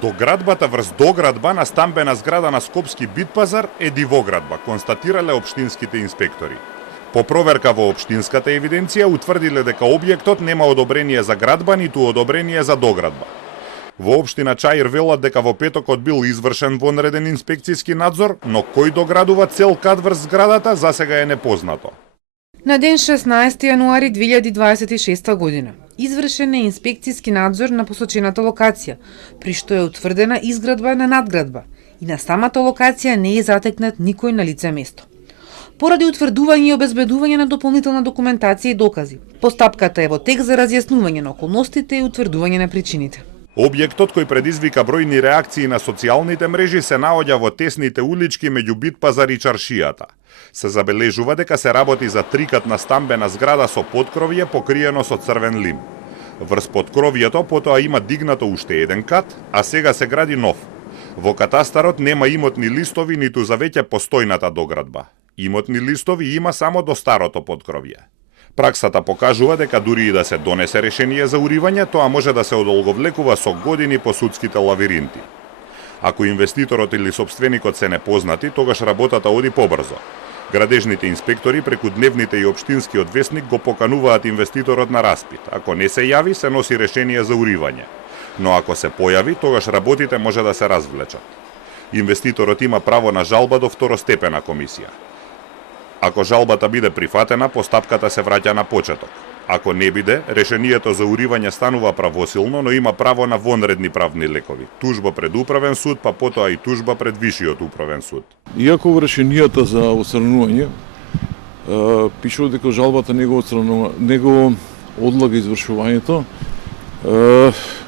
Доградбата врз доградба на стамбена зграда на Скопски Битпазар е дивоградба, констатирале општинските инспектори. По проверка во општинската евиденција утврдиле дека објектот нема одобрение за градба ниту одобрение за доградба. Во општина Чаир велат дека во петокот бил извршен вонреден инспекцијски надзор, но кој доградува цел кат врз зградата засега е непознато. На ден 16 јануари 2026 година извршен е инспекцијски надзор на посочената локација, при што е утврдена изградба на надградба и на самата локација не е затекнат никој на лице место. Поради утврдување и обезбедување на дополнителна документација и докази, постапката е во тек за разјаснување на околностите и утврдување на причините. Објектот кој предизвика бројни реакции на социјалните мрежи се наоѓа во тесните улички меѓу Битпазар и Чаршијата. Се забележува дека се работи за трикатна стамбена зграда со поткровје покриено со црвен лим. Врз поткровјето потоа има дигнато уште еден кат, а сега се гради нов. Во катастарот нема имотни листови ниту за веќе постојната доградба. Имотни листови има само до старото поткровје. Праксата покажува дека дури и да се донесе решение за уривање, тоа може да се одолговлекува со години по судските лавиринти. Ако инвеститорот или сопственикот се непознати, тогаш работата оди побрзо. Градежните инспектори преку дневните и општинскиот весник го покануваат инвеститорот на распит. Ако не се јави, се носи решение за уривање. Но ако се појави, тогаш работите може да се развлечат. Инвеститорот има право на жалба до второстепена комисија. Ако жалбата биде прифатена, постапката се враќа на почеток. Ако не биде, решението за уривање станува правосилно, но има право на вонредни правни лекови. Тужба пред управен суд, па потоа и тужба пред вишиот управен суд. Иако во решенијата за отстранување пишува дека жалбата не го одлага извршувањето,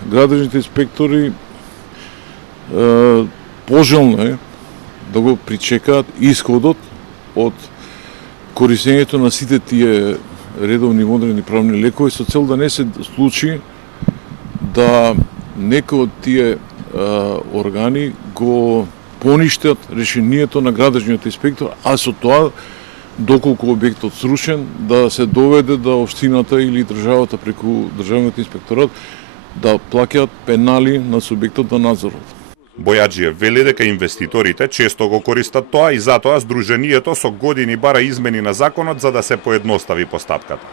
градежните инспектори пожелно е да го причекаат исходот од користењето на сите тие редовни вонредни правни лекови со цел да не се случи да некој од тие органи го поништат решението на градежниот инспектор, а со тоа доколку објектот срушен да се доведе да општината или државата преку државниот инспекторат да плаќаат пенали на субјектот на надзорот. Бојаджиев вели дека инвеститорите често го користат тоа и затоа Сдруженијето со години бара измени на законот за да се поедностави постапката.